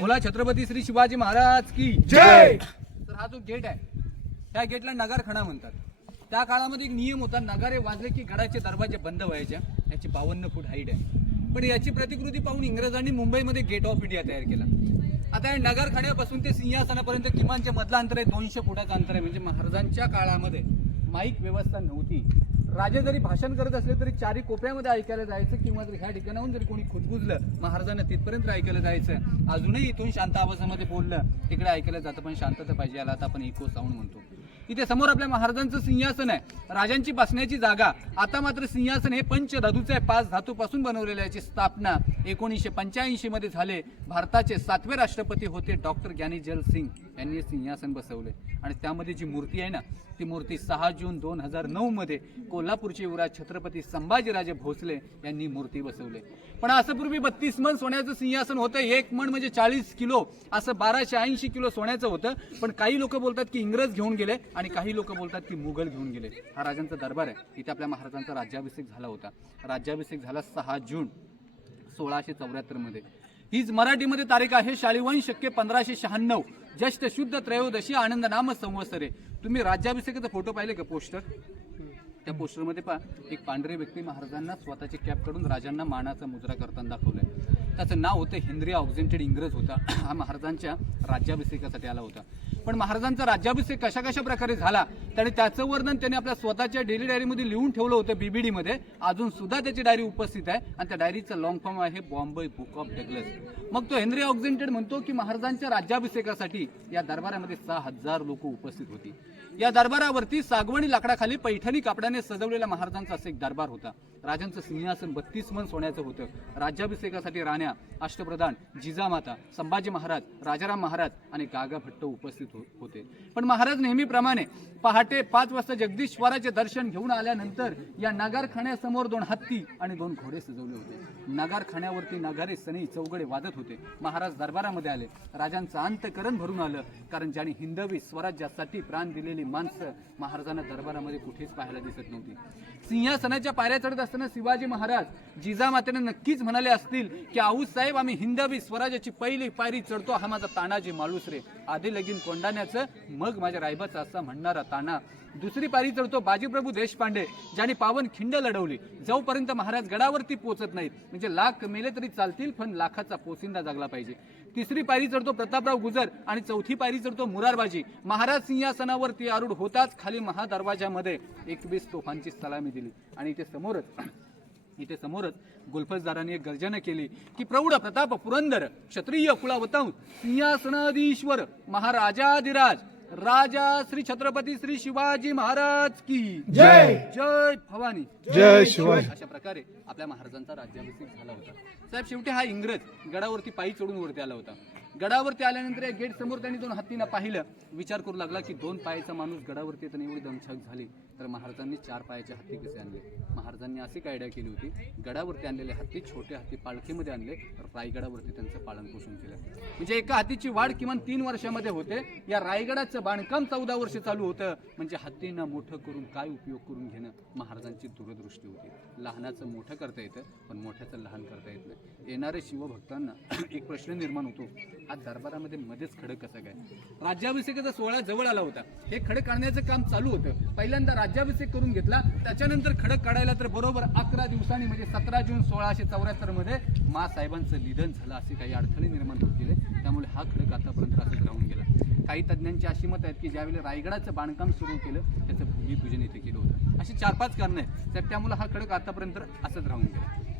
बोला छत्रपती श्री शिवाजी महाराज की जय! तर हा जो गेट आहे त्या गेटला नगारखाना म्हणतात. त्या काळामध्ये एक नियम होता नगारे वाजले की गडाचे दरवाजे बंद व्हायचे. याची बावन्न फूट हाईट आहे. पण याची प्रतिकृती पाहून इंग्रजांनी मुंबईमध्ये गेट ऑफ इंडिया तयार केला. आता या नगरखान्यापासून ते सिंहासनापर्यंत किमान जे मधलं अंतर आहे? दोनशे फुटाचं अंतर आहे. म्हणजे महाराजांच्या काळामध्ये माईक व्यवस्था नव्हती. राजे जरी भाषण करत असले तरी चारी कोपऱ्यामध्ये ऐकायला जायचं किंवा जर ह्या ठिकाणाहून जरी कोणी खुदबुजलं महाराजांना तिथपर्यंत ऐकायला जायचं. अजूनही इथून शांत आवाजामध्ये बोललं तिकडे ऐकायला जातं पण शांतता पाहिजे याला आता आपण इको साऊंड म्हणतो. इथे समोर आपल्या महाराजांचं सिंहासन आहे. राजांची बसण्याची जागा. आता मात्र सिंहासन हे पंच धातूचं आहे. पाच धातूपासून बनवलेलं याची स्थापना एकोणीसशे पंच्याऐंशी मध्ये झाले. भारताचे सातवे राष्ट्रपती होते डॉक्टर ज्ञानी जल सिंग. यांनी सिंहासन बसवले. आणि त्यामध्ये जी मूर्ती आहे ना मूर्ती सहा जून दोन हजार नऊमध्ये कोल्हापूरचे युवराज छत्रपती संभाजीराजे भोसले यांनी मूर्ती बसवले. पण असं पूर्वी बत्तीस मन सोन्याचं सिंहासन होतं एक मन म्हणजे चाळीस किलो असं बाराशे ऐंशी किलो सोन्याचं होतं. पण काही लोक बोलतात की इंग्रज घेऊन गेले आणि काही लोक बोलतात की मुघल घेऊन गेले. हा राजांचा दरबार आहे. इथे आपल्या महाराजांचा राज्याभिषेक झाला होता. राज्याभिषेक झाला सहा जून सोळाशे चौऱ्याहत्तरमध्ये. हीच मराठीमध्ये तारीख आहे शालिवान शक्य पंधराशे शहाण्णव. ज्येष्ठ शुद्ध त्रयोदशी आनंद नाम संवत्सरे. तुम्ही राज्याभिषेकाचा फोटो पाहिले का पोस्टर? त्या पोस्टरमध्ये पहा एक पांढरे व्यक्ती महाराजांना स्वतःची कॅप काढून राजांना मानाचा मुद्रा करताना दाखवलाय. त्याचं नाव होतं हेनरी ऑक्झेंटेड इंग्रज होता. हा महाराजांच्या राज्याभिषेकासाठी आला होता. पण महाराजांचा राज्याभिषेक कशा कशा प्रकारे झाला त्याने त्याचं वर्णन त्यांनी आपल्या स्वतःच्या डेली डायरीमध्ये लिहून ठेवलं होतं बीबीडी मध्ये. अजून सुद्धा त्याची डायरी उपस्थित आहे. आणि त्या डायरीचं लॉंग फॉर्म आहे बॉम्बे बुक ऑफ डेग्लस मग तो हेनरी ऑक्झेंटेड म्हणतो की महाराजांच्या राज्याभिषेकासाठी या दरबारामध्ये सहा हजार लोक उपस्थित होती. या दरबारावरती सागवणी लाकडाखाली पैठणी कापडाने सजवलेला महाराजांचा असा एक दरबार होता. राजांचं सिंहासन बत्तीस मन सोन्याचं होतं. राज्याभिषेकासाठी राण्या अष्टप्रधान जिजामाता संभाजी महाराज राजाराम महाराज आणि गागा भट्ट उपस्थित हो- होते. पण महाराज नेहमीप्रमाणे पहाटे पाच वाजता जगदीश्वराचे दर्शन घेऊन आल्यानंतर या नगारखान्यासमोर दोन हत्ती आणि दोन घोडे सजवले होते. नगारखान्यावरती नगारे सनी चौघडे वाजत होते. महाराज दरबारामध्ये आले. राजांचं अंतकरण भरून आलं. कारण ज्यांनी हिंदवी स्वराज्यासाठी प्राण दिलेली माणसं महाराजांना दरबारामध्ये कुठेच पाहायला दिसत नव्हती. सिंहासनाच्या पायऱ्या चढत असताना शिवाजी महाराज जिजामातेने नक्कीच म्हणाले असतील की आऊस आम्ही हिंदवी स्वराज्याची पहिली पायरी चढतो हा माझा तानाजी माळूस रे आधी लगीन कोंडाण्याचं मग माझ्या रायबाचा असा म्हणणारा ताना. दुसरी पायरी चढतो बाजीप्रभू देशपांडे ज्यांनी पावन खिंड लढवली. जोपर्यंत महाराज गडावरती पोचत नाहीत. म्हणजे लाख मेले तरी चालतील पण लाखाचा पोसिंदा जगला पाहिजे. तिसरी पायरी चढतो प्रतापराव गुजर आणि चौथी पायरी चढतो मुरारबाजी. महाराज सिंहासनावरती आरूढ होताच खाली महादरवाजामध्ये. एकवीस तोफांची सलामी दिली. आणि इथे समोरच इथे समोरच गुलफजदारांनी एक गर्जना केली की प्रौढ प्रताप पुरंदर क्षत्रिय कुळावतांश सिंहासनाधीश्वर महाराजाधिराज राजा श्री छत्रपती श्री शिवाजी महाराज की जय! जय भवानी. जय शिवाजी. अशा प्रकारे आपल्या महाराजांचा राज्याभिषेक झाला होता. साहेब शेवटी हा इंग्रज गडावरती पायी चढून वरती आला होता. गडावरती आल्यानंतर या गेट समोर त्यांनी दोन हत्तींना पाहिलं. विचार करू लागला की दोन पायाचा माणूस गडावरती येताना एवढी दमछाक झाली. तर महाराजांनी चार पायाचे हत्ती कसे आणले? महाराजांनी अशी एक आयडिया केली होती? गडावरती आणलेले हत्ती छोटे हत्ती पालखीमध्ये आणले तर रायगडावरती त्यांचं पालन पोषण केलं. म्हणजे एका हत्तीची वाढ किमान तीन वर्षामध्ये होते. या रायगडाचं बांधकाम चौदा वर्ष चालू होतं. म्हणजे हत्तींना मोठं करून काय उपयोग करून घेणं महाराजांची दूरदृष्टी होती. लहानाचं मोठं करता येतं पण मोठ्याचं लहान करता येत नाही. येणारे शिवभक्तांना एक प्रश्न निर्माण होतो. हा दरबारामध्ये मध्येच खडक कसं काय? राज्याभिषेकाचा सोहळा जवळ आला होता. हे खडक काढण्याचं काम चालू होतं. पहिल्यांदा राज्य राज्याभिषेक करून घेतला. त्याच्यानंतर खडक काढायला तर बरोबर अकरा दिवसांनी म्हणजे सतरा जून सोळाशे चौऱ्याहत्तरमध्ये मा साहेबांचं निधन झालं असे काही अडथळे निर्माण होत गेले. त्यामुळे हा खडक आतापर्यंत असंच राहून गेला. काही तज्ज्ञांची अशी मत आहेत की ज्यावेळी रायगडाचं बांधकाम सुरू केलं त्याचं भूमिपूजन इथे केलं होतं. अशी चार पाच कारणं आहेत. साहेब त्यामुळे हा खडक आतापर्यंत असंच राहून गेला.